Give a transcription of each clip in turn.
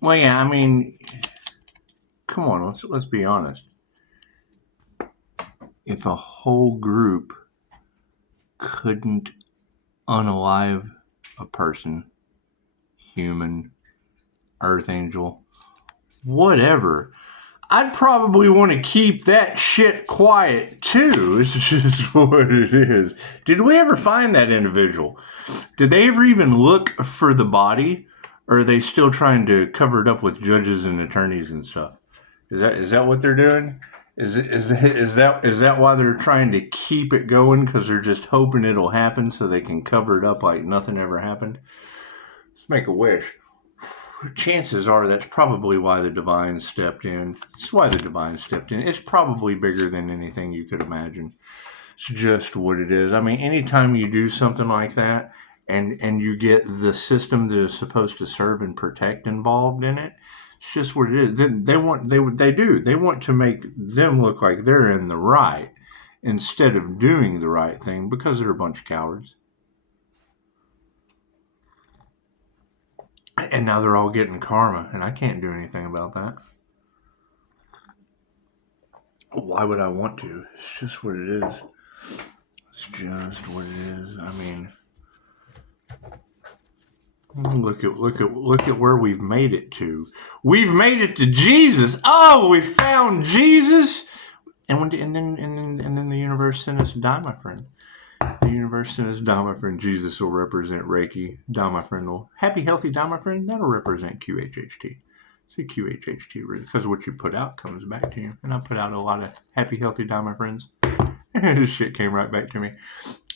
Well, yeah, I mean, come on, let's be honest. If a whole group couldn't unalive a person, human, earth angel, whatever, I'd probably want to keep that shit quiet too. It's just what it is. Did we ever find that individual? Did they ever even look for the body? Or are they still trying to cover it up with judges and attorneys and stuff? Is that what they're doing? Is that why they're trying to keep it going? Because they're just hoping it'll happen so they can cover it up like nothing ever happened? Let's make a wish. Chances are that's probably why the divine stepped in. It's why the divine stepped in. It's probably bigger than anything you could imagine. It's just what it is. I mean, anytime you do something like that and you get the system that is supposed to serve and protect involved in it, it's just what it is. They want to make them look like they're in the right instead of doing the right thing because they're a bunch of cowards. And now they're all getting karma, and I can't do anything about that. Why would I want to? It's just what it is. It's just what it is. I mean, look at where we've made it to. We've made it to Jesus. Oh, we found Jesus. And then the universe sent us to die, my friend. The universe sent us to die, my friend. Jesus will represent Reiki. Die, my friend. Will happy, healthy, die, my friend. That'll represent QHHT. See QHHT, because what you put out comes back to you. And I put out a lot of happy, healthy, die, my friends. This shit came right back to me.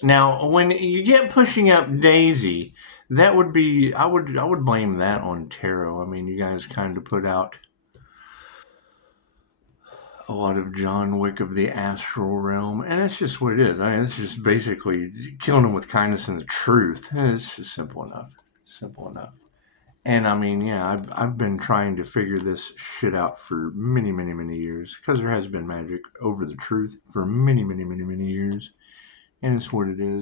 Now, when you get pushing up Daisy, that would be, I would blame that on tarot. I mean, you guys kind of put out a lot of John Wick of the astral realm, and it's just what it is. I mean, it's just basically killing them with kindness and the truth. It's just simple enough. Simple enough. And I mean, yeah, I've been trying to figure this shit out for many, many, many years because there has been magic over the truth for many, many, many, many years, and it's what it is.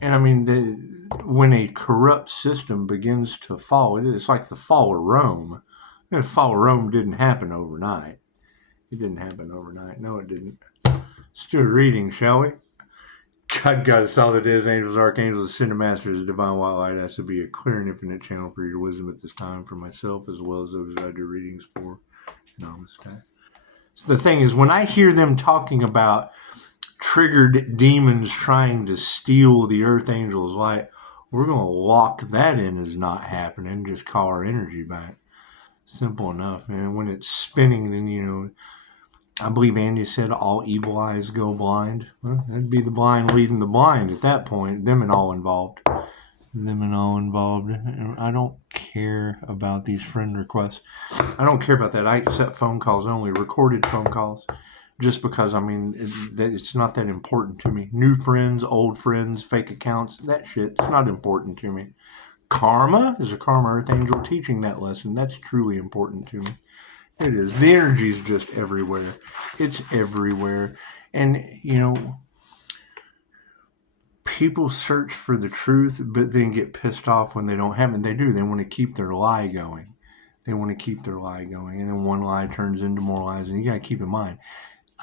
And I mean, when a corrupt system begins to fall, it's like the fall of Rome. The fall of Rome didn't happen overnight. It didn't happen overnight. No, it didn't. Let's do a reading, shall we? God us all that is, angels, archangels, ascended masters, the divine white light has to be a clear and infinite channel for your wisdom at this time for myself as well as those I do readings for. Namaste. So the thing is, when I hear them talking about triggered demons trying to steal the earth angel's light, we're going to lock that in as not happening, just call our energy back. Simple enough. And when it's spinning, then, I believe Andy said all evil eyes go blind. Well, that'd be the blind leading the blind at that point. Them and all involved. I don't care about these friend requests. I don't care about that. I accept phone calls only, recorded phone calls. Just because, I mean, it's not that important to me. New friends, old friends, fake accounts, that shit, it's not important to me. Karma is a karma earth angel teaching that lesson. That's truly important to me. It is. The energy is just everywhere. It's everywhere. And, people search for the truth, but then get pissed off when they don't have it. They do. They want to keep their lie going. And then one lie turns into more lies. And you got to keep in mind,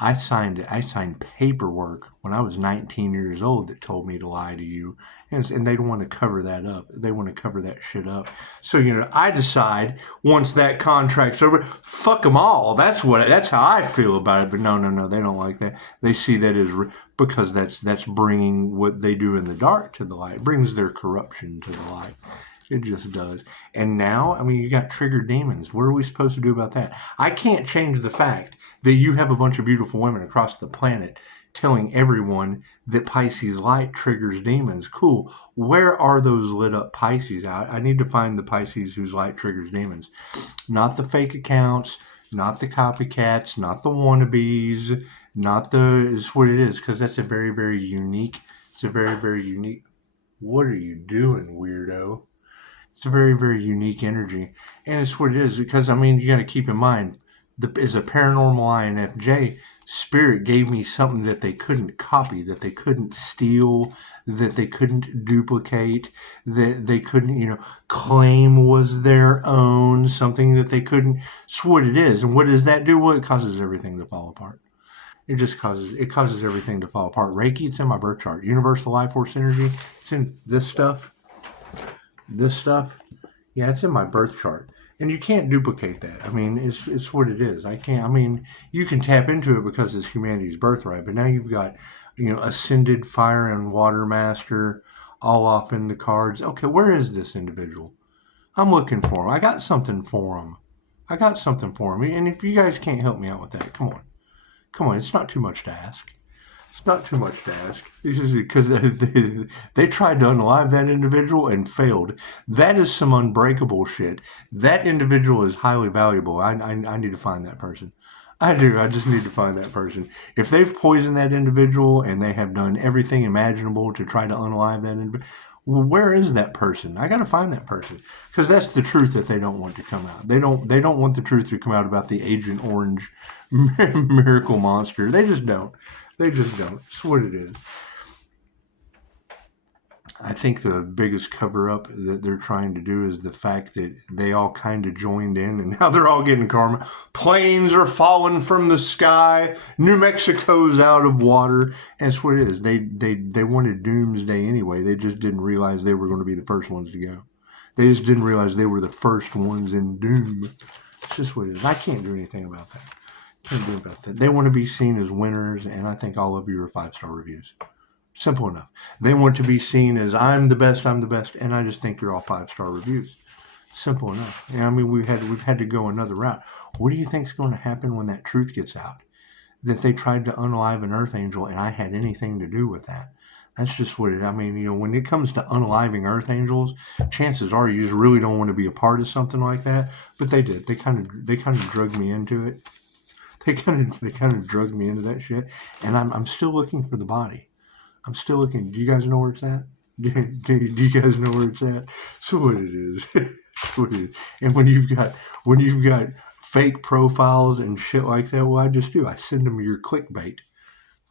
I signed paperwork when I was 19 years old that told me to lie to you. And they don't want to cover that up. They want to cover that shit up. So, I decide once that contract's over, fuck them all. That's how I feel about it. But no, they don't like that. They see that as, because that's bringing what they do in the dark to the light. It brings their corruption to the light. It just does. And now, I mean, you got triggered demons. What are we supposed to do about that? I can't change the fact that you have a bunch of beautiful women across the planet telling everyone that Pisces light triggers demons. Cool. Where are those lit up Pisces? I need to find the Pisces whose light triggers demons. Not the fake accounts, not the copycats, not the wannabes, it's what it is, because that's a very, very unique, what are you doing, weirdo? It's a very, very unique energy. And it's what it is, because, I mean, you got to keep in mind, as a paranormal INFJ, Spirit gave me something that they couldn't copy, that they couldn't steal, that they couldn't duplicate, that they couldn't, claim was their own, something that they couldn't. It's what it is. And what does that do? Well, it causes everything to fall apart. It causes everything to fall apart. Reiki, it's in my birth chart. Universal Life Force Energy, it's in this stuff. This stuff, yeah, it's in my birth chart. And you can't duplicate that. I mean, it's what it is. You can tap into it because it's humanity's birthright, but now you've got, ascended fire and water master all off in the cards. Okay, where is this individual? I'm looking for him. I got something for him. And if you guys can't help me out with that, come on. It's not too much to ask. It's not too much to ask. Because they tried to unalive that individual and failed. That is some unbreakable shit. That individual is highly valuable. I need to find that person. I do. I just need to find that person. If they've poisoned that individual and they have done everything imaginable to try to unalive that individual, well, where is that person? I got to find that person, because that's the truth that they don't want to come out. They don't want the truth to come out about the Agent Orange miracle monster. They just don't. It's what it is. I think the biggest cover up that they're trying to do is the fact that they all kind of joined in and now they're all getting karma. Planes are falling from the sky. New Mexico's out of water. That's what it is. They wanted doomsday anyway. They just didn't realize they were going to be the first ones to go. They just didn't realize they were the first ones in doom. It's just what it is. I can't do anything about that. They want to be seen as winners, and I think all of you are 5-star reviews. Simple enough. They want to be seen as I'm the best, and I just think you're all 5-star reviews. Simple enough. We've had to go another route. What do you think's going to happen when that truth gets out? That they tried to unalive an Earth Angel, and I had anything to do with that. That's just what it. When it comes to unaliving Earth Angels, chances are you just really don't want to be a part of something like that. But they did. They kind of drugged me into it. They kind of drugged me into that shit, and I'm still looking for the body. I'm still looking. Do you guys know where it's at? Do you guys know where it's at? So what it is. What it is. And when you've got fake profiles and shit like that, well, I send them your clickbait,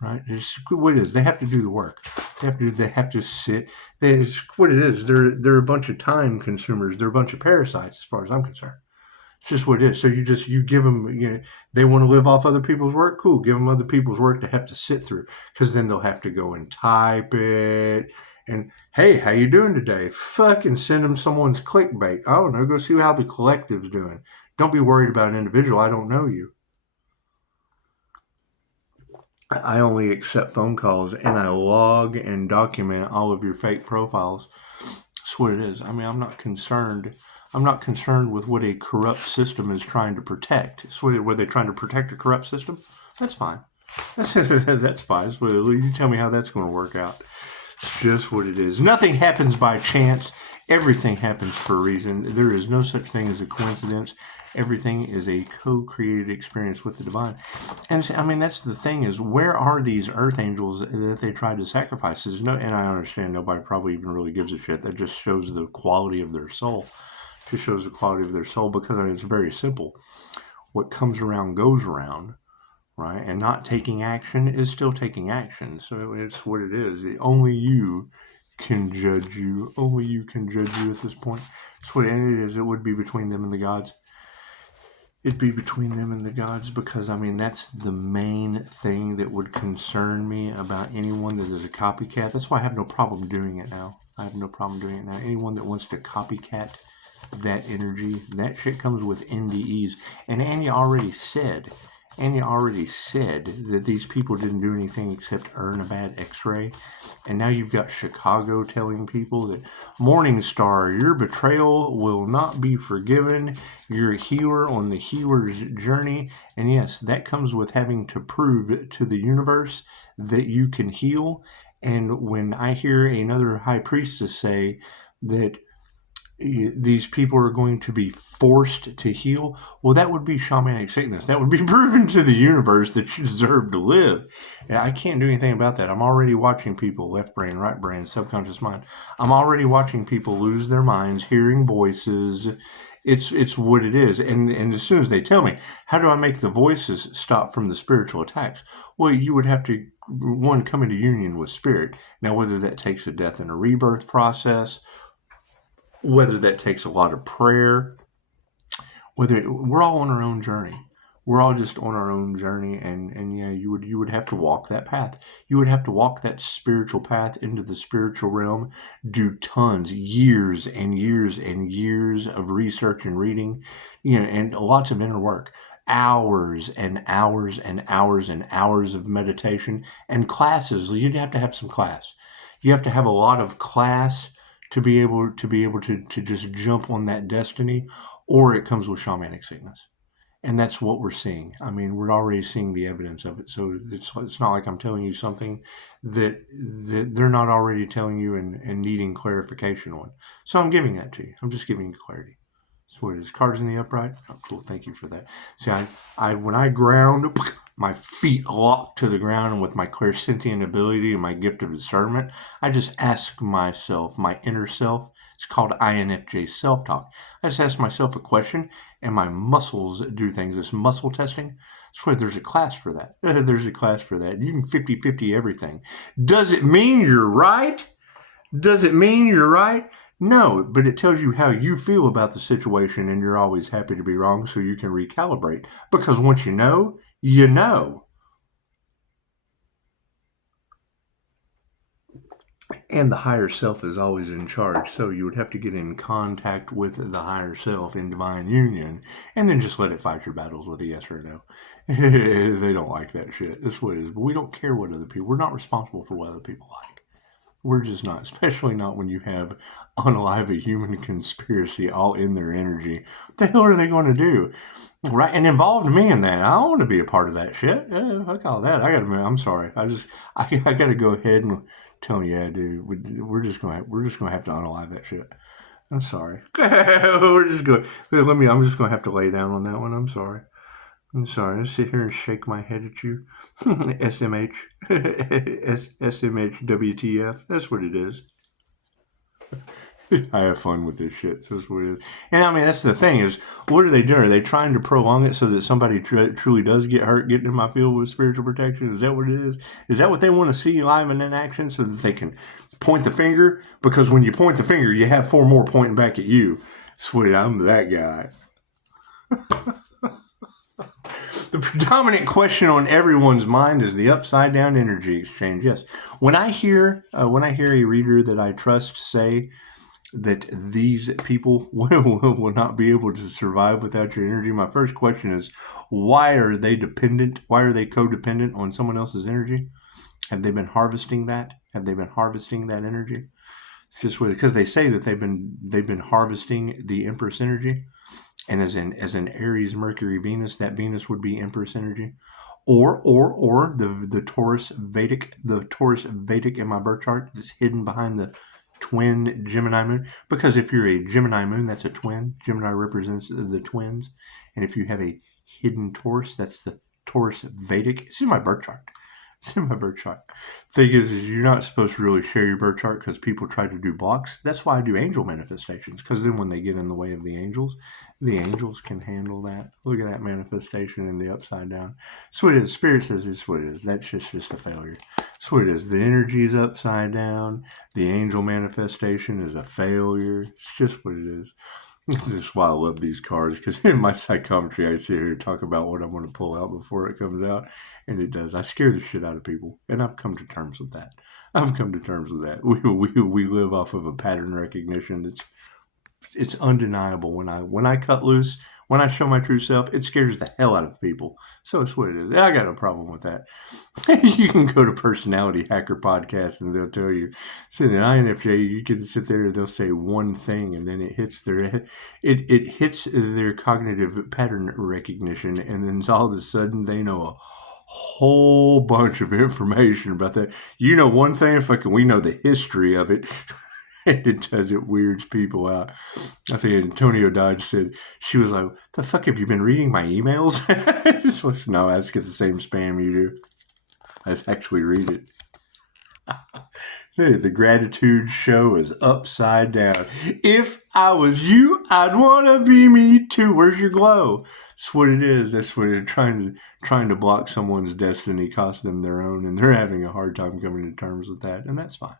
right? It's what it is. They have to do the work. They have to sit. It's what it is. They're a bunch of time consumers. They're a bunch of parasites, as far as I'm concerned. It's just what it is. So you give them, they want to live off other people's work. Cool. Give them other people's work to have to sit through, because then they'll have to go and type it. And hey, how you doing today? Fucking send them someone's clickbait. I don't know. Go see how the collective's doing. Don't be worried about an individual. I don't know you. I only accept phone calls, and I log and document all of your fake profiles. That's what it is. I'm not concerned. I'm not concerned with what a corrupt system is trying to protect. So were they trying to protect a corrupt system? That's fine. That's fine. So you tell me how that's going to work out. It's just what it is. Nothing happens by chance. Everything happens for a reason. There is no such thing as a coincidence. Everything is a co-created experience with the divine. And that's the thing, is where are these Earth Angels that they tried to sacrifice? And I understand nobody probably even really gives a shit. That just shows the quality of their soul. Because it's very simple. What comes around goes around, right? And not taking action is still taking action. So it's what it is. Only you can judge you. Only you can judge you at this point. It's what it is. It would be between them and the gods. It'd be between them and the gods, because that's the main thing that would concern me about anyone that is a copycat. That's why I have no problem doing it now. Anyone that wants to copycat that energy, that shit comes with NDEs. And Anya already said that these people didn't do anything except earn a bad x-ray. And now you've got Chicago telling people that, Morning Star, your betrayal will not be forgiven. You're a healer on the healer's journey. And yes, that comes with having to prove to the universe that you can heal. And when I hear another high priestess say that these people are going to be forced to heal, well, that would be shamanic sickness. That would be proven to the universe that you deserve to live. And I can't do anything about that. I'm already watching people, left brain, right brain, subconscious mind. I'm already watching people lose their minds, hearing voices, It's what it is. And as soon as they tell me, how do I make the voices stop from the spiritual attacks? Well, you would have to, one, come into union with spirit. Now, whether that takes a death and a rebirth process, whether that takes a lot of prayer, we're all on our own journey. We're all just on our own journey, and yeah, you would have to walk that path. You would have to walk that spiritual path into the spiritual realm, do tons, years and years and years of research and reading, and lots of inner work, hours and hours and hours and hours of meditation and classes. You'd have to have some class. You have to have a lot of class to just jump on that destiny, or it comes with shamanic sickness. And that's what we're seeing. I mean, we're already seeing the evidence of it. So it's not like I'm telling you something that they're not already telling you and needing clarification on. So I'm giving that to you. I'm just giving you clarity. That's what it is. Cards in the upright. Oh, cool. Thank you for that. See, I when I ground, my feet lock to the ground, and with my clairsentient ability and my gift of discernment, I just ask myself, my inner self. It's called INFJ self-talk. I just ask myself a question, and my muscles do things. This muscle testing, that's why there's a class for that. There's a class for that. You can 50-50 everything. Does it mean you're right? Does it mean you're right? No, but it tells you how you feel about the situation, and you're always happy to be wrong so you can recalibrate. Because once you know, you know. And the higher self is always in charge, so you would have to get in contact with the higher self in divine union, and then just let it fight your battles with a yes or a no. They don't like that shit. That's what it is. But we don't care what other people. We're not responsible for what other people like. We're just not, especially not when you have unalive a human conspiracy all in their energy. What the hell are they going to do? Right, and involved me in that. I don't want to be a part of that shit. Fuck all that. I'm sorry. I got to go ahead and tell you, yeah, dude. We're just gonna have to unalive that shit. I'm sorry. I'm just gonna have to lay down on that one. I'm sorry. I'll sit here and shake my head at you. SMH. SMH WTF. That's what it is. I have fun with this shit. So that's what it is. And I mean, that's the thing is, what are they doing? Are they trying to prolong it so that somebody truly does get hurt getting in my field with spiritual protection? Is that what it is? Is that what they want to see live and in action so that they can point the finger? Because when you point the finger, you have 4 more pointing back at you. Sweet, I'm that guy. The predominant question on everyone's mind is the upside down energy exchange. Yes. When I hear a reader that I trust say that these people will not be able to survive without your energy, my first question is, why are they dependent? Why are they codependent on someone else's energy? Have they been harvesting that? Have they been harvesting that energy? It's just because they say that they've been harvesting the Empress energy, and as an Aries, Mercury, Venus, that Venus would be Empress energy, or the Taurus Vedic in my birth chart that's hidden behind the twin Gemini moon. Because if you're a Gemini moon, that's a twin. Gemini represents the twins, and if you have a hidden Taurus, that's the Taurus Vedic. It's in my birth chart. Thing is you're not supposed to really share your birth chart because people try to do blocks. That's why I do angel manifestations, because then when they get in the way of the angels can handle that. Look at that manifestation in the upside down. That's what it is. Spirit says it's what it is. That's just a failure. That's what it is. The energy is upside down. The angel manifestation is a failure. It's just what it is. This is why I love these cards, because in my psychometry, I sit here and talk about what I'm going to pull out before it comes out, and it does. I scare the shit out of people, and I've come to terms with that. We live off of a pattern recognition it's undeniable. When I cut loose, when I show my true self, it scares the hell out of people. So it's what it is. I got no problem with that. You can go to Personality Hacker Podcast and they'll tell you. So in INFJ, you can sit there and they'll say one thing, and then it hits their cognitive pattern recognition, and then all of a sudden they know a whole bunch of information about that. You know one thing, we know the history of it. It does. It weirds people out. I think Antonio Dodge said, she was like, the fuck, have you been reading my emails? So, no, I just get the same spam you do. I just actually read it. Hey, the gratitude show is upside down. If I was you, I'd want to be me too. Where's your glow? That's what it is. That's what they're trying to block someone's destiny, cost them their own, and they're having a hard time coming to terms with that, and that's fine.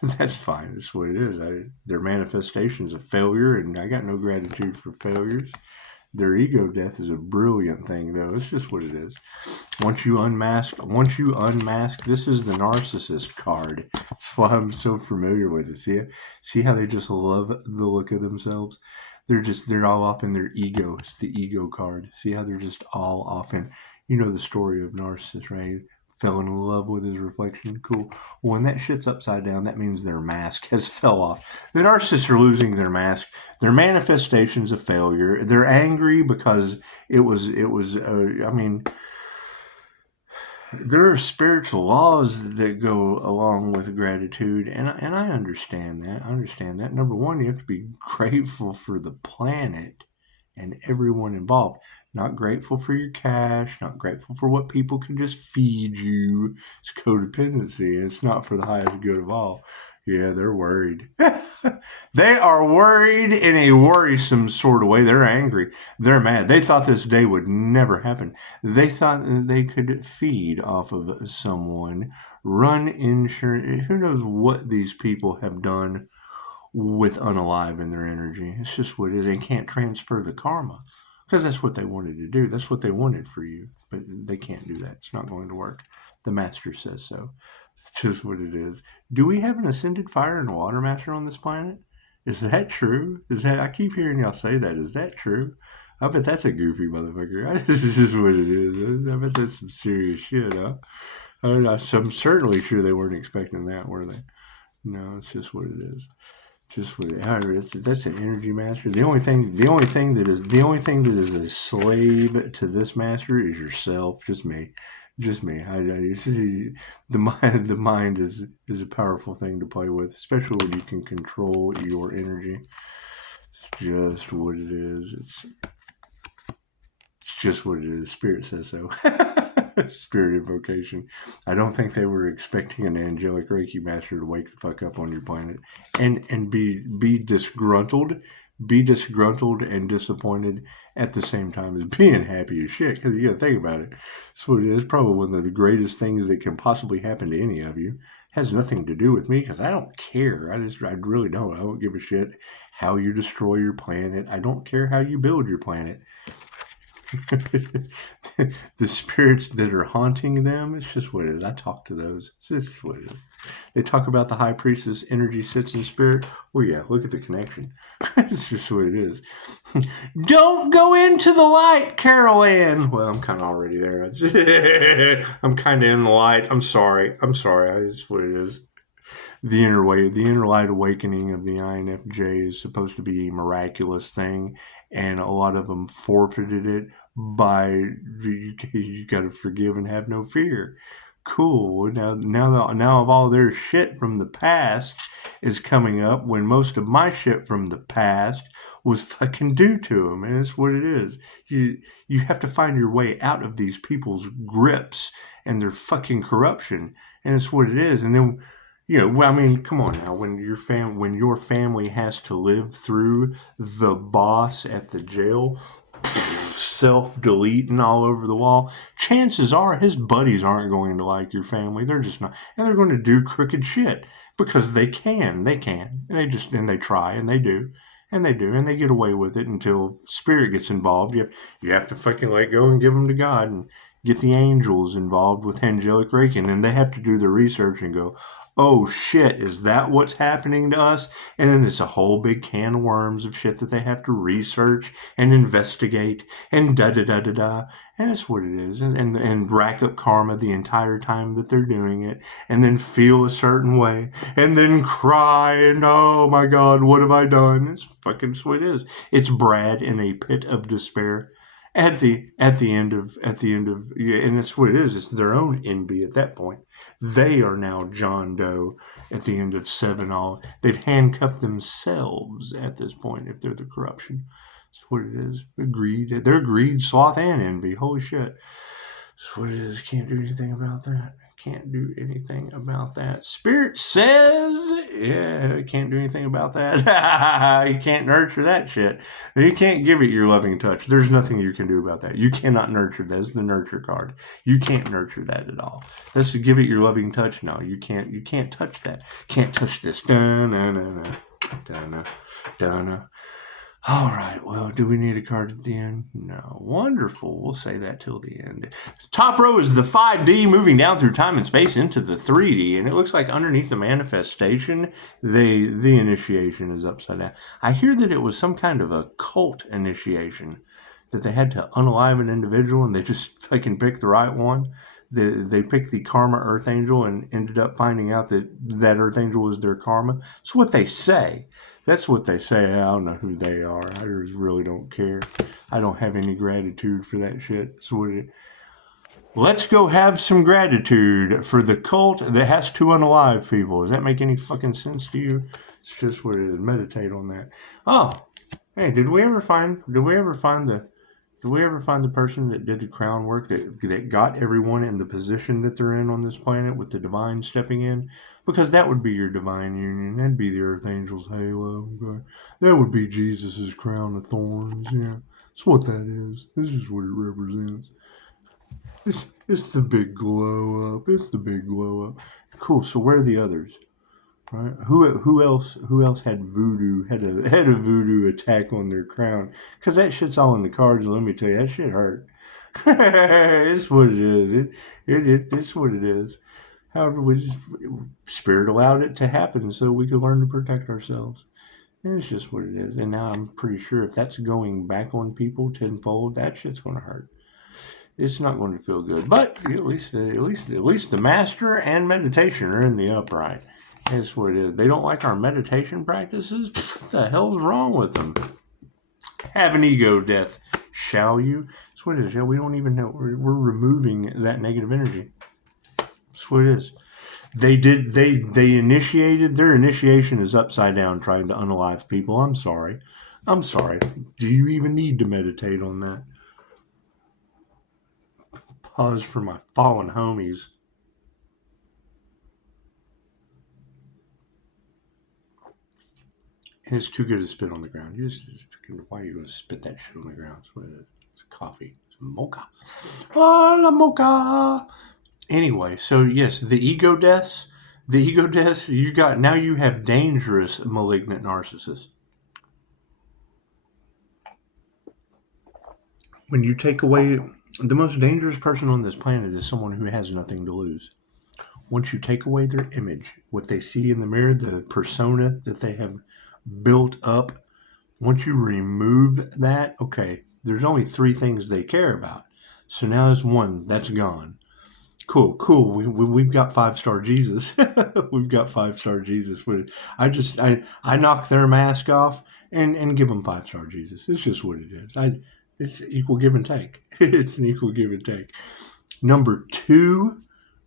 That's fine. That's what it is. They're manifestations of failure, and I got no gratitude for failures. Their ego death is a brilliant thing, though. It's just what it is. Once you unmask, this is the narcissist card. That's why I'm so familiar with it. See how they just love the look of themselves? They're all off in their ego. It's the ego card. See how they're just all off in, you know the story of Narcissus, right? Fell in love with his reflection. Cool. Well, when that shit's upside down, that means their mask has fell off. The narcissists are losing their mask. They're manifestations of failure. They're angry because it was. I mean, there are spiritual laws that go along with gratitude, and I understand that. Number one, you have to be grateful for the planet and everyone involved. Not grateful for your cash, not grateful for what people can just feed you. It's codependency. It's not for the highest good of all. Yeah, they're worried. They are worried in a worrisome sort of way. They're angry. They're mad. They thought this day would never happen. They thought they could feed off of someone, run insurance. Who knows what these people have done with unalive in their energy. It's just what it is. They can't transfer the karma because that's what they wanted to do. That's what they wanted for you, but they can't do that. It's not going to work. The master says so. It's just what it is. Do we have an ascended fire and water master on this planet? Is that true? I keep hearing y'all say that. Is that true? I bet that's a goofy motherfucker. This is just what it is. I bet that's some serious shit, huh? I'm certainly sure they weren't expecting that, were they? No, it's just what it is. Just what it is. That's an energy master. The only thing that is a slave to this master is yourself. Just me. The mind is a powerful thing to play with, especially when you can control your energy. It's just what it is. It's just what it is. Spirit says so. Spirit invocation. I don't think they were expecting an angelic Reiki master to wake the fuck up on your planet and be disgruntled. Be disgruntled and disappointed at the same time as being happy as shit. Because you gotta think about it. That's what it is. Probably one of the greatest things that can possibly happen to any of you. Has nothing to do with me because I don't care. I really don't. I don't give a shit how you destroy your planet. I don't care how you build your planet. The spirits that are haunting them, it's just what it is. I talk to those. It's just what it is. They talk about the high priestess energy sits in spirit. Well, yeah, look at the connection. It's just what it is. Don't go into the light, Carol Ann. Well, I'm kind of already there. I'm kind of in the light. I'm sorry. It's what it is. The inner light awakening of the INFJ is supposed to be a miraculous thing, and a lot of them forfeited it by you got to forgive and have no fear. Cool. Now of all their shit from the past is coming up when most of my shit from the past was fucking due to them, and it's what it is. You have to find your way out of these people's grips and their fucking corruption, and it's what it is. And then, I mean, come on now. When your family has to live through the boss at the jail, self-deleting all over the wall, chances are his buddies aren't going to like your family. They're just not, and they're going to do crooked shit because they can, and they try, and they do, and they get away with it until spirit gets involved. You have to fucking let go and give them to God and get the angels involved with angelic Reiki, and then they have to do their research and go, oh shit, is that what's happening to us? And then it's a whole big can of worms of shit that they have to research and investigate and da-da-da-da-da. And that's what it is. And rack up karma the entire time that they're doing it. And then feel a certain way. And then cry and, oh my God, what have I done? It's fucking what it is. It's Brad in a pit of despair. At the end of, and that's what it is. It's their own envy at that point. They are now John Doe at the end of 7 all. They've handcuffed themselves at this point if they're the corruption. That's what it is. Greed. They're greed, sloth, and envy. Holy shit. That's what it is. Can't do anything about that. Can't do anything about that. Spirit says, yeah, can't do anything about that. You can't nurture that shit. You can't give it your loving touch. There's nothing you can do about that. You cannot nurture that. That's the nurture card. You can't nurture that at all. That's to give it your loving touch. No, you can't. You can't touch that. Can't touch this. Da-na-na-na. Da-na. All right, well, do we need a card at the end? No. Wonderful. We'll say that till the end. Top row is the 5D moving down through time and space into the 3D, and it looks like underneath the manifestation, the initiation is upside down. I hear that it was some kind of a cult initiation, that they had to unalive an individual and they just fucking picked the right one. They picked the karma earth angel and ended up finding out that that earth angel was their karma. It's what they say. That's what they say. I don't know who they are. I really don't care. I don't have any gratitude for that shit. Let's go have some gratitude for the cult that has to unalive people. Does that make any fucking sense to you? It's just what it is. Meditate on that. Oh, hey, did we ever find the person that did the crown work that got everyone in the position that they're in on this planet with the divine stepping in? Because that would be your divine union. That'd be the Earth Angel's halo. Okay? That would be Jesus' crown of thorns. Yeah, that's what that is. This is what it represents. It's the big glow up. It's the big glow up. Cool. So where are the others? Right? Who else had voodoo? Had a voodoo attack on their crown? Because that shit's all in the cards. Let me tell you, that shit hurt. It's what it is. It's what it is. However, Spirit allowed it to happen so we could learn to protect ourselves. And it's just what it is. And now I'm pretty sure if that's going back on people tenfold, that shit's going to hurt. It's not going to feel good. But at least the master and meditation are in the upright. That's what it is. They don't like our meditation practices? What the hell's wrong with them? Have an ego death, shall you? That's what it is. Yeah, we don't even know. We're removing that negative energy. That's what it is. They initiated, their initiation is upside down trying to unalive people. I'm sorry. Do you even need to meditate on that? Pause for my fallen homies. And it's too good to spit on the ground. Why are you going to spit that shit on the ground? It's what it is. It's coffee. It's mocha. Oh, la mocha. Anyway, so yes, the ego deaths, now you have dangerous malignant narcissists. When you take away, the most dangerous person on this planet is someone who has nothing to lose. Once you take away their image, what they see in the mirror, the persona that they have built up, once you remove that, okay, there's only 3 things they care about. So now there's 1 that's gone. Cool. We've got 5-star Jesus. We've got 5-star Jesus. I knock their mask off and give them 5-star Jesus. It's just what it is. It's equal give and take. It's an equal give and take. Number 2,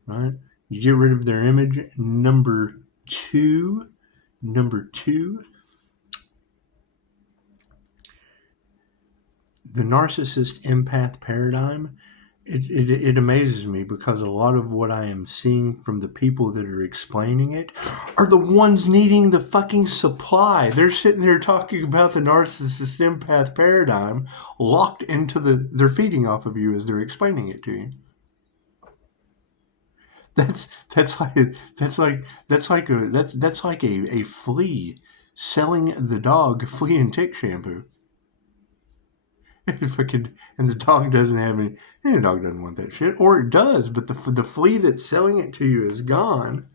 right? You get rid of their image. Number two, the narcissist empath paradigm. It amazes me because a lot of what I am seeing from the people that are explaining it are the ones needing the fucking supply. They're sitting there talking about the narcissist empath paradigm locked into they're feeding off of you as they're explaining it to you. That's like a flea selling the dog flea and tick shampoo. And the dog doesn't have any. And the dog doesn't want that shit, or it does, but the flea that's selling it to you is gone.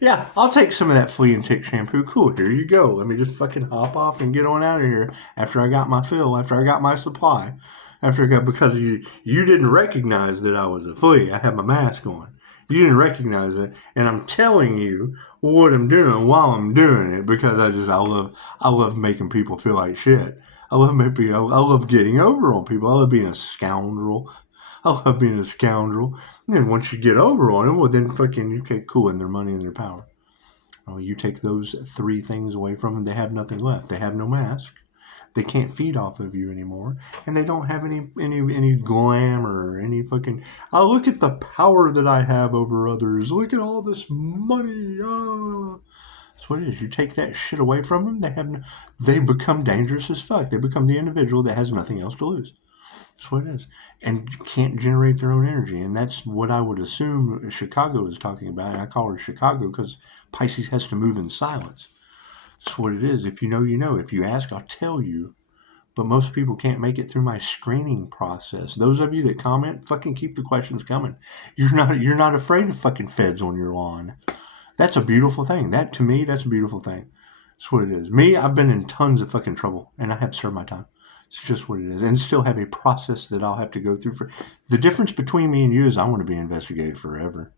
Yeah, I'll take some of that flea and tick shampoo. Cool, here you go. Let me just fucking hop off and get on out of here after I got my fill, after I got my supply, because you didn't recognize that I was a flea. I had my mask on. You didn't recognize it, and I'm telling you what I'm doing while I'm doing it because I love making people feel like shit. I love getting over on people. I love being a scoundrel. And then once you get over on them, well, then fucking, okay, cool, and their money and their power. Oh, you take those 3 things away from them, they have nothing left. They have no mask. They can't feed off of you anymore, and they don't have any glamour, any fucking. Oh, look at the power that I have over others. Look at all this money. Oh. That's what it is. You take that shit away from them, they become dangerous as fuck. They become the individual that has nothing else to lose. That's what it is. And can't generate their own energy. And that's what I would assume Chicago is talking about. And I call her Chicago because Pisces has to move in silence. That's what it is. If you know, you know. If you ask, I'll tell you. But most people can't make it through my screening process. Those of you that comment, fucking keep the questions coming. You're not afraid of fucking feds on your lawn. That's a beautiful thing. That, to me, that's a beautiful thing. That's what it is. Me, I've been in tons of fucking trouble, and I have served my time. It's just what it is. And still have a process that I'll have to go through. The difference between me and you is I want to be investigated forever.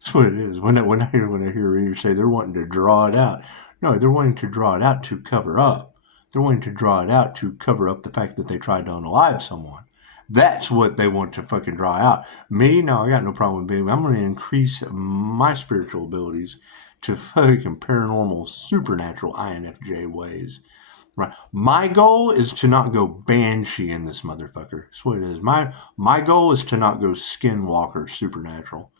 That's what it is. When I hear readers say they're wanting to draw it out. No, they're wanting to draw it out to cover up. They're wanting to draw it out to cover up the fact that they tried to unalive someone. That's what they want to fucking draw out. Me, no, I got no problem with being. I'm going to increase my spiritual abilities to fucking paranormal, supernatural INFJ ways. Right. My goal is to not go banshee in this motherfucker. That's what it is. My goal is to not go skinwalker supernatural.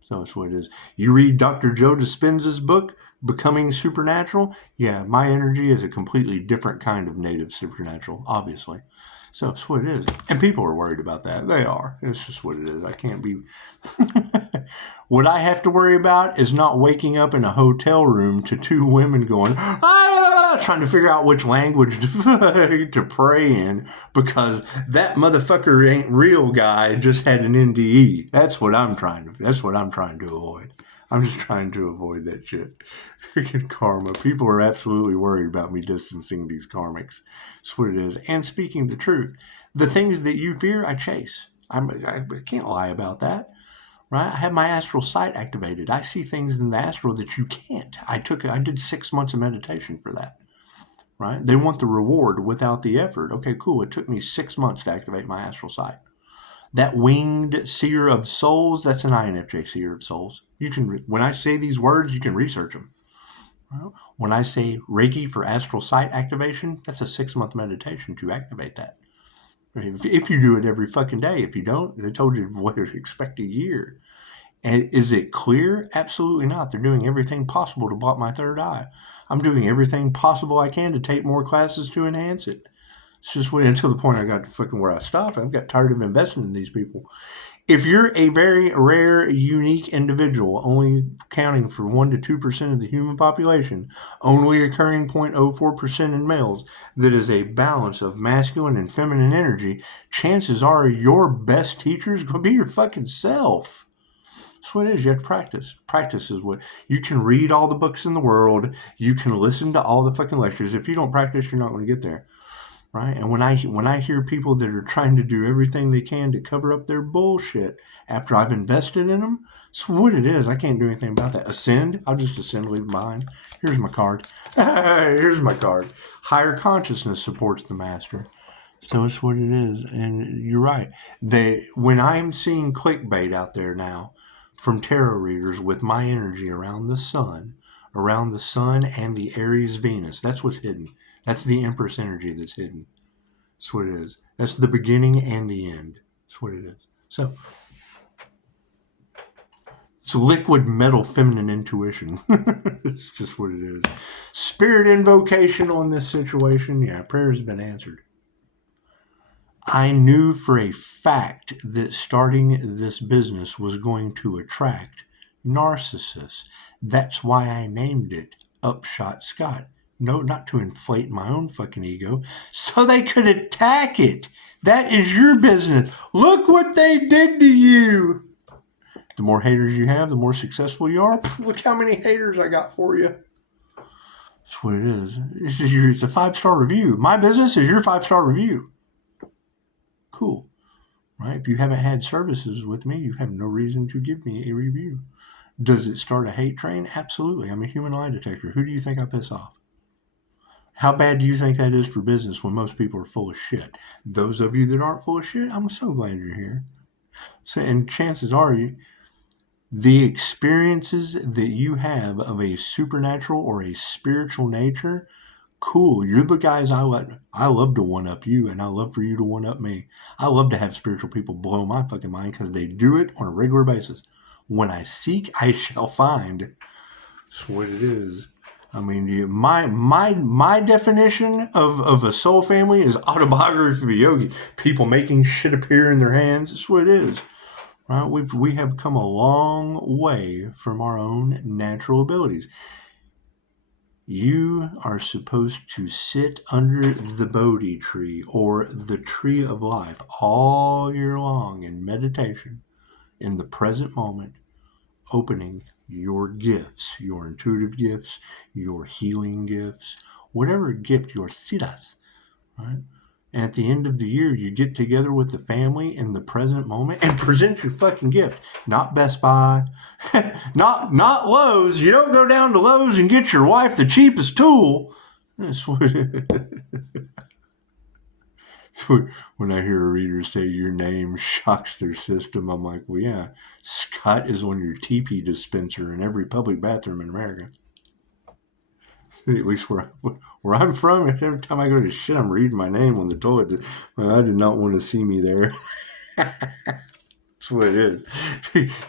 So that's what it is. You read Dr. Joe Dispenza's book, Becoming Supernatural. Yeah, my energy is a completely different kind of native supernatural, obviously. So that's what it is. And people are worried about that. They are. It's just what it is. I can't be... What I have to worry about is not waking up in a hotel room to two women going, trying to figure out which language to pray in because that motherfucker ain't real guy just had an NDE. That's what I'm trying to avoid. I'm just trying to avoid that shit. Freaking karma. People are absolutely worried about me distancing these karmics. That's what it is. And speaking the truth, the things that you fear, I chase. I can't lie about that. Right? I have my astral sight activated. I see things in the astral that you can't. I did 6 months of meditation for that. Right? They want the reward without the effort. Okay, cool. It took me 6 months to activate my astral sight. That winged seer of souls, that's an INFJ seer of souls. You can, when I say these words, you can research them. Right? When I say Reiki for astral sight activation, that's a 6-month meditation to activate that. If you do it every fucking day. If you don't, they told you what to expect a year. And is it clear? Absolutely not. They're doing everything possible to block my third eye. I'm doing everything possible I can to take more classes to enhance it. It's just waiting until the point I got to fucking where I stopped. I've got tired of investing in these people. If you're a very rare, unique individual, only counting for 1% to 2% of the human population, only occurring 0.04% in males, that is a balance of masculine and feminine energy, chances are your best teacher is going to be your fucking self. That's what it is. You have to practice. Practice is what... You can read all the books in the world. You can listen to all the fucking lectures. If you don't practice, you're not going to get there. Right? And when I hear people that are trying to do everything they can to cover up their bullshit after I've invested in them, it's what it is. I can't do anything about that. Ascend, I'll just ascend, leave it behind. Here's my card. Here's my card. Higher consciousness supports the master. So it's what it is. And you're right. When I'm seeing clickbait out there now from tarot readers with my energy around the sun and the Aries Venus, that's what's hidden. That's the Empress energy that's hidden. That's what it is. That's the beginning and the end. That's what it is. So, it's liquid metal feminine intuition. It's just what it is. Spirit invocation on this situation. Yeah, prayer has been answered. I knew for a fact that starting this business was going to attract narcissists. That's why I named it Upshotscott. No, not to inflate my own fucking ego, so they could attack it. That is your business. Look what they did to you. The more haters you have, the more successful you are. Look how many haters I got for you. That's what it is. It's a 5-star review. My business is your 5-star review. Cool. Right? If you haven't had services with me, you have no reason to give me a review. Does it start a hate train? Absolutely. I'm a human lie detector. Who do you think I piss off? How bad do you think that is for business when most people are full of shit? Those of you that aren't full of shit, I'm so glad you're here. So, and chances are, the experiences that you have of a supernatural or a spiritual nature Cool. You're the guys I like. I love to one up you, and I love for you to one up me. I love to have spiritual people blow my fucking mind because they do it on a regular basis. When I seek, I shall find. That's what it is. I mean, my definition of a soul family is autobiography of a yogi. People making shit appear in their hands. That's what it is. Right? We have come a long way from our own natural abilities. You are supposed to sit under the Bodhi tree or the tree of life all year long in meditation in the present moment, opening your gifts, your intuitive gifts, your healing gifts, whatever gift, your siddhas, right? And at the end of the year, you get together with the family in the present moment and present your fucking gift. Not Best Buy, not Lowe's. You don't go down to Lowe's and get your wife the cheapest tool. That's what when I hear a reader say your name shocks their system, I'm like, well, yeah, Scott is on your TP dispenser in every public bathroom in America. At least where I'm from, every time I go to shit, I'm reading my name on the toilet. Well, I did not want to see me there. That's what it is.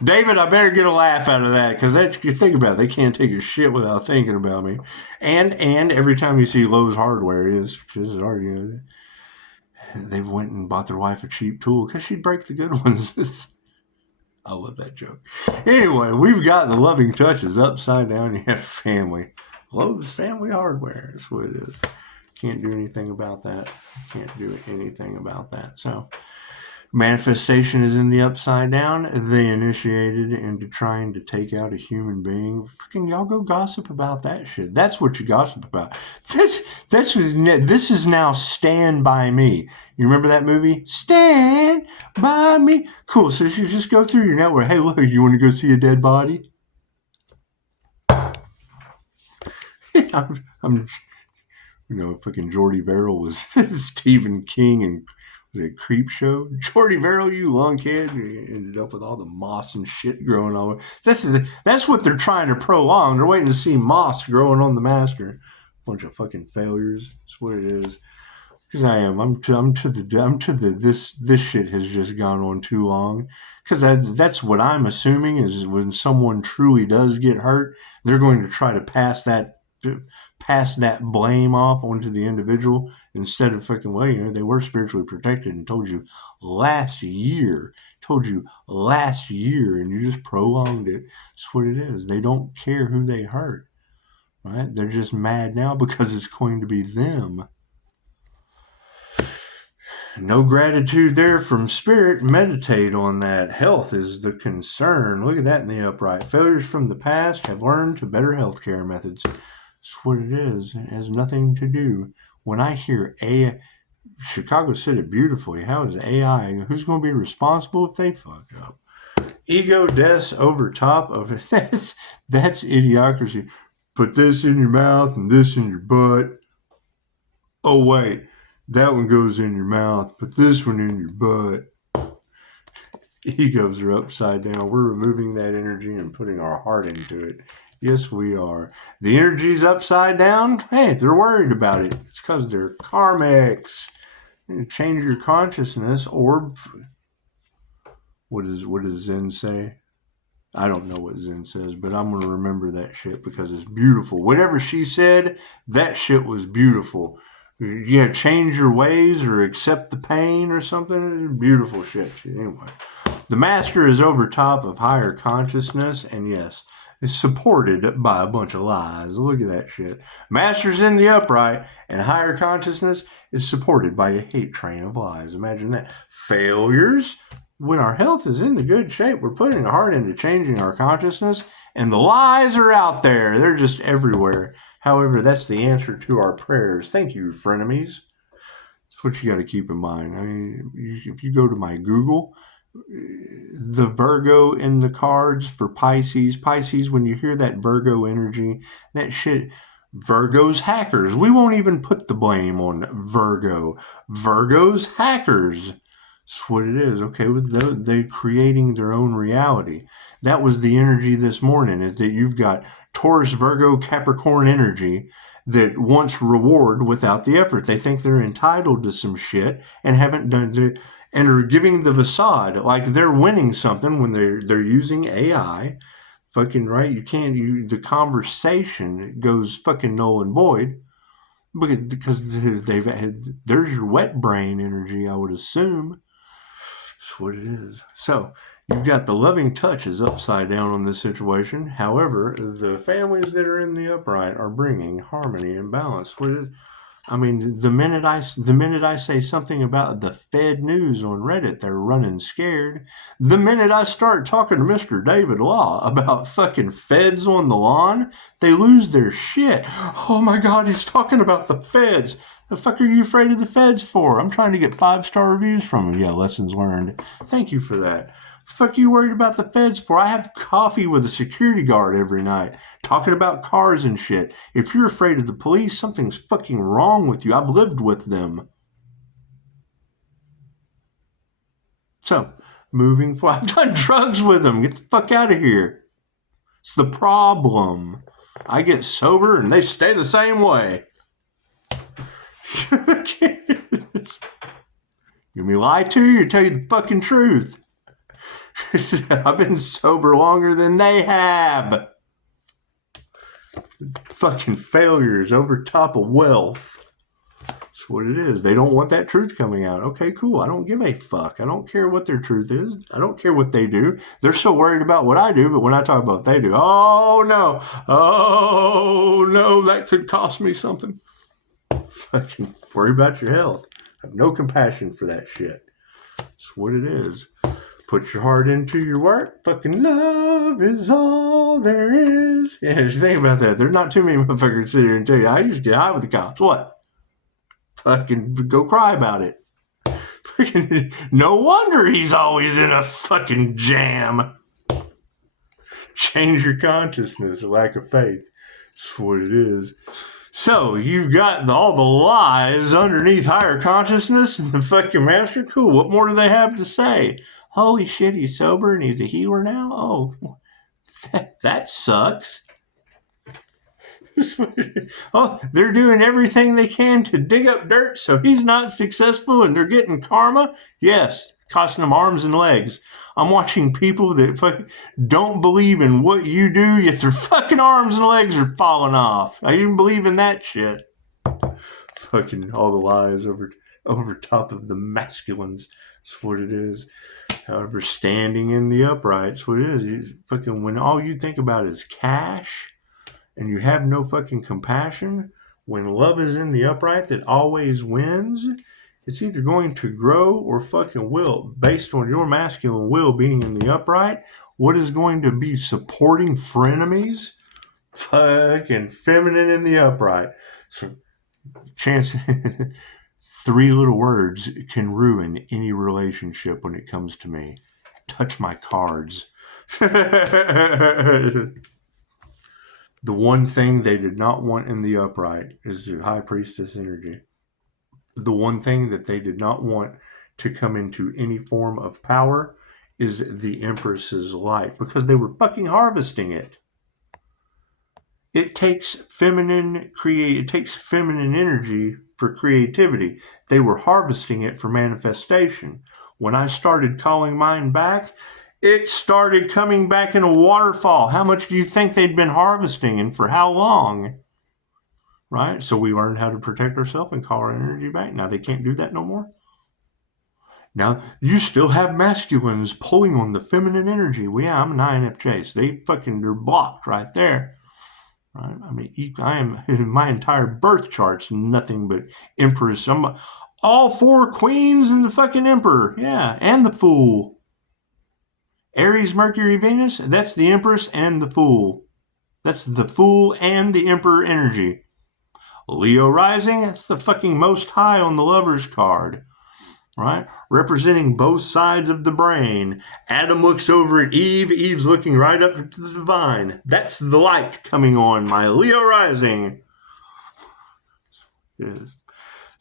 David, I better get a laugh out of that, because you think about it, they can't take a shit without thinking about me. And every time you see Lowe's hardware, it is hard, you know. They went and bought their wife a cheap tool because she'd break the good ones. I love that joke. Anyway, we've got the loving touches upside down. You have family. Lowe's family hardware is what it is. Can't do anything about that. Can't do anything about that. So, manifestation is in the upside down. They initiated into trying to take out a human being. Fucking y'all go gossip about that shit. That's what you gossip about. This is now Stand By Me. You remember that movie? Stand By Me. Cool. So you just go through your network. Hey, look, you want to go see a dead body? I'm fucking Jordy Verrill was Stephen King and the Creep Show. Jordy Verrill, you long kid, you ended up with all the moss and shit growing on. That's what they're trying to prolong. They're waiting to see moss growing on the master. Bunch of fucking failures. That's what it is. Because this shit has just gone on too long. Because that's what I'm assuming is when someone truly does get hurt, they're going to try to pass that blame off onto the individual instead of fucking, well, you know, they were spiritually protected and told you last year, and you just prolonged it. That's what it is. They don't care who they hurt, right? They're just mad now because it's going to be them. No gratitude there from spirit. Meditate on that. Health is the concern. Look at that in the upright. Failures from the past have learned to better healthcare methods. That's what it is. It has nothing to do. When I hear AI, Chicago said it beautifully. How is AI? Who's going to be responsible if they fuck up? Ego deaths over top of it. That's idiocracy. Put this in your mouth and this in your butt. Oh, wait. That one goes in your mouth. Put this one in your butt. Egos are upside down. We're removing that energy and putting our heart into it. Yes, we are. The energy's upside down. Hey, they're worried about it. It's because they're karmics. You change your consciousness, or what does Zen say? I don't know what Zen says, but I'm going to remember that shit because it's beautiful. Whatever she said, that shit was beautiful. Yeah, change your ways or accept the pain or something. Beautiful shit. Anyway, the master is over top of higher consciousness, and yes, is supported by a bunch of lies. Look at that shit. Master's in the upright, and higher consciousness is supported by a hate train of lies. Imagine that. Failures. When our health is in the good shape, we're putting our heart into changing our consciousness, and the lies are out there. They're just everywhere. However, that's the answer to our prayers. Thank you, frenemies. That's what you got to keep in mind. I mean, if you go to my Google, the Virgo in the cards for Pisces, when you hear that Virgo energy, that shit, Virgo's hackers. We won't even put the blame on Virgo. Virgo's hackers. That's what it is. Okay, they're creating their own reality. That was the energy this morning, is that you've got Taurus, Virgo, Capricorn energy that wants reward without the effort. They think they're entitled to some shit and haven't done it, and are giving the facade like they're winning something when they're using AI. Fucking right, the conversation goes fucking null and void because there's your wet brain energy, I would assume. That's what it is. So you've got the loving touch is upside down on this situation. However, the families that are in the upright are bringing harmony and balance. I mean, the minute I say something about the Fed news on Reddit, they're running scared. The minute I start talking to Mr. David Law about fucking feds on the lawn, they lose their shit. Oh my God, he's talking about the feds. The fuck are you afraid of the feds for? I'm trying to get 5-star reviews from them. Yeah, lessons learned. Thank you for that. What the fuck are you worried about the feds for? I have coffee with a security guard every night, talking about cars and shit. If you're afraid of the police, something's fucking wrong with you. I've lived with them. So, moving forward, I've done drugs with them. Get the fuck out of here. It's the problem. I get sober and they stay the same way. You may lie to you or tell you the fucking truth. I've been sober longer than they have. Fucking failures over top of wealth. That's what it is. They don't want that truth coming out. Okay, cool. I don't give a fuck. I don't care what their truth is. I don't care what they do. They're so worried about what I do, but when I talk about what they do, oh no, that could cost me something. Fucking worry about your health. I have no compassion for that shit. That's what it is. Put your heart into your work. Fucking love is all there is. Yeah, just think about that. There's not too many motherfuckers sit here and tell you, I used to get high with the cops. What? Fucking go cry about it. Fucking, no wonder he's always in a fucking jam. Change your consciousness, lack of faith. That's what it is. So, you've got all the lies underneath higher consciousness and the fucking master. Cool. What more do they have to say? Holy shit, he's sober and he's a healer now? Oh, that sucks. Oh, they're doing everything they can to dig up dirt so he's not successful and they're getting karma? Yes, costing them arms and legs. I'm watching people that fucking don't believe in what you do, yet their fucking arms and legs are falling off. I even believe in that shit. Fucking all the lies over top of the masculines. That's what it is. However, standing in the upright, that's what it is. You fucking, when all you think about is cash and you have no fucking compassion, when love is in the upright that always wins, it's either going to grow or fucking will. Based on your masculine will being in the upright, what is going to be supporting frenemies? Fucking feminine in the upright. So, chance... 3 little words can ruin any relationship when it comes to me. Touch my cards. The one thing they did not want in the upright is the high priestess energy. The one thing that they did not want to come into any form of power is the Empress's light, because they were fucking harvesting it. It takes feminine energy for creativity. They were harvesting it for manifestation. When I started calling mine back, it started coming back in a waterfall. How much do you think they'd been harvesting and for how long? Right? So we learned how to protect ourselves and call our energy back. Now they can't do that no more. Now, you still have masculines pulling on the feminine energy. Well, yeah, I'm an INFJ, so they're blocked right there. Right? I mean, I am, my entire birth chart's nothing but Empress. I'm all 4 queens and the fucking Emperor. Yeah, and the Fool. Aries, Mercury, Venus, that's the Empress and the Fool. That's the Fool and the Emperor energy. Leo rising, that's the fucking most high on the Lover's card. Right? Representing both sides of the brain. Adam looks over at Eve. Eve's looking right up to the divine. That's the light coming on, my Leo rising. Yes.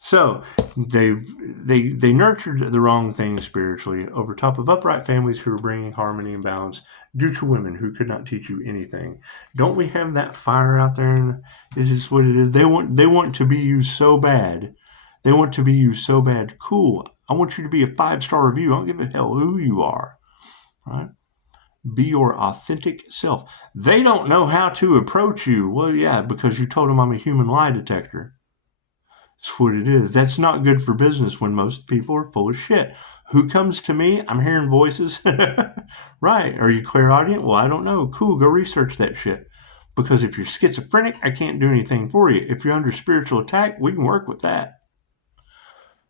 So they nurtured the wrong things spiritually over top of upright families who were bringing harmony and balance due to women who could not teach you anything. Don't we have that fire out there? And it's just what it is. They want to be you so bad. They want to be you so bad. Cool. I want you to be a 5-star review. I don't give a hell who you are. Right? Be your authentic self. They don't know how to approach you. Well, yeah, because you told them I'm a human lie detector. That's what it is. That's not good for business when most people are full of shit. Who comes to me? I'm hearing voices. Right. Are you clairaudient? Well, I don't know. Cool. Go research that shit. Because if you're schizophrenic, I can't do anything for you. If you're under spiritual attack, we can work with that.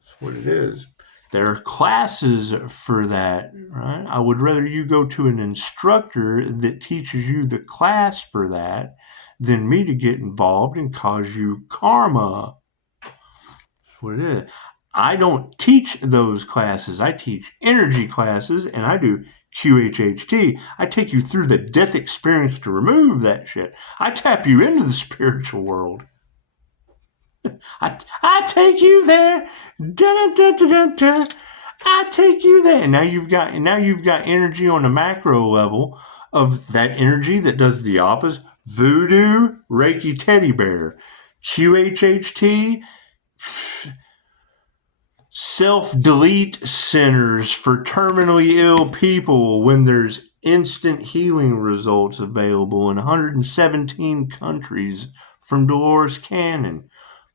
That's what it is. There are classes for that, right? I would rather you go to an instructor that teaches you the class for that than me to get involved and cause you karma. That's what it is. I don't teach those classes. I teach energy classes, and I do QHHT. I take you through the death experience to remove that shit. I tap you into the spiritual world. I take you there. Dun, dun, dun, dun, dun. I take you there. Now you've got energy on the macro level of that energy that does the opposite. Voodoo, Reiki teddy bear, QHHT, self-delete centers for terminally ill people when there's instant healing results available in 117 countries from Dolores Cannon.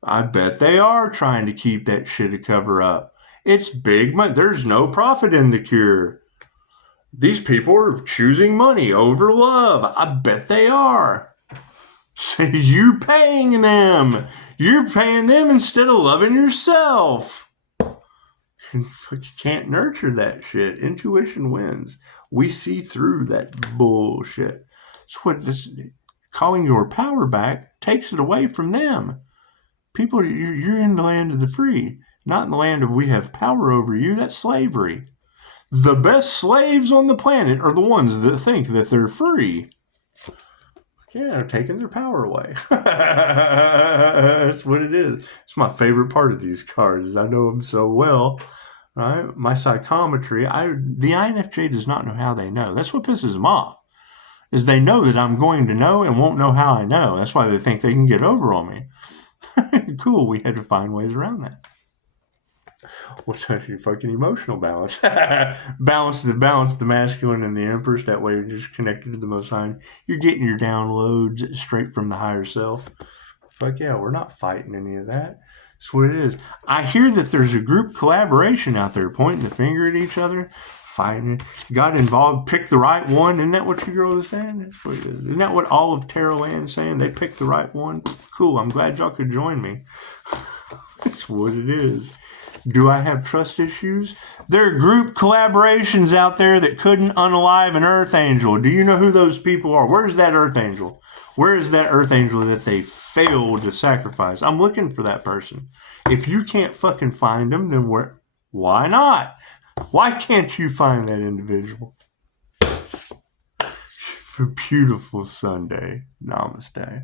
I bet they are trying to keep that shit a cover up. It's big money. There's no profit in the cure. These people are choosing money over love. I bet they are. So you paying them. You're paying them instead of loving yourself. You can't nurture that shit. Intuition wins. We see through that bullshit. That's what this calling your power back takes it away from them. People, you're in the land of the free, not in the land of we have power over you. That's slavery. The best slaves on the planet are the ones that think that they're free. Yeah, they're taking their power away. That's what it is. It's my favorite part of these cards. Is I know them so well. Right? My psychometry, the INFJ does not know how they know. That's what pisses them off. Is they know that I'm going to know and won't know how I know. That's why they think they can get over on me. Cool, we had to find ways around that. What's your fucking emotional balance? balance the masculine and the Empress. That way you're just connected to the Most High. You're getting your downloads straight from the higher self. Fuck yeah, we're not fighting any of that. That's what it is. I hear that there's a group collaboration out there pointing the finger at each other, fighting, got involved, pick the right one. Isn't that what your girl is saying? That's what it is. Isn't that what all of Tarot Land is saying? They picked the right one? Cool, I'm glad y'all could join me. That's what it is. Do I have trust issues? There are group collaborations out there that couldn't unalive an Earth Angel. Do you know who those people are? Where's that Earth Angel? Where is that Earth Angel that they failed to sacrifice? I'm looking for that person. If you can't fucking find them, then why not? Why can't you find that individual? For beautiful Sunday. Namaste.